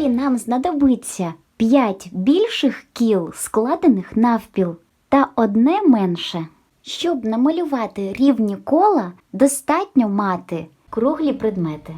Далі нам знадобиться 5 більших кіл, складених навпіл, та одне менше. Щоб намалювати рівні кола, достатньо мати круглі предмети.